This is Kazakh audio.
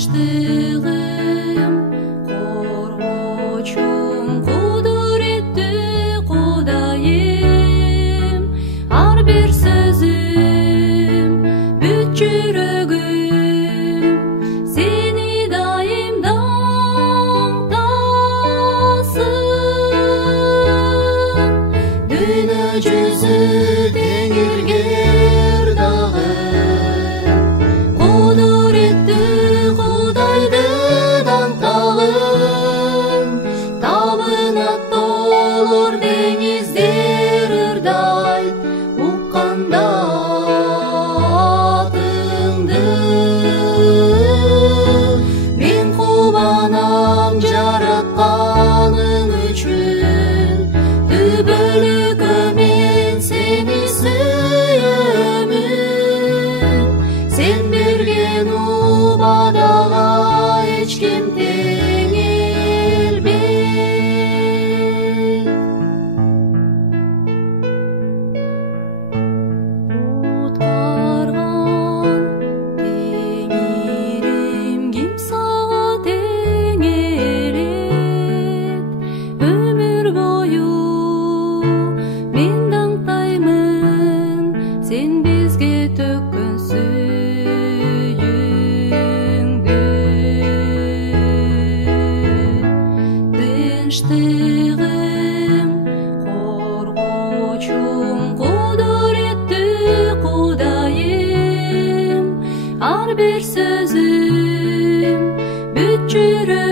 тыныштығым, қорғаушым, құдіретті Құдайым, ар бір сөзім, бүт жүрегім, сені дайым даңқтасын. Дүние жүзі теңелгер дағы, құдіретті Құдайды даңқтағын, табынат толыр деңіздер ырдайт, ұққанда атыңды. Мен қубанам жаратқаның үшін, түбілігі мен сені сүйемін. Сен берген убадаға ешкім теңелбей. Құтқарған теңерім кім саға теңелет, өмір бойы мен даңқтаймын сен бізге төккен сүйіңді. Тыныштығым, қорғаушым, құдіретті Құдайым, ар бір сөзім, бүт жүрегім,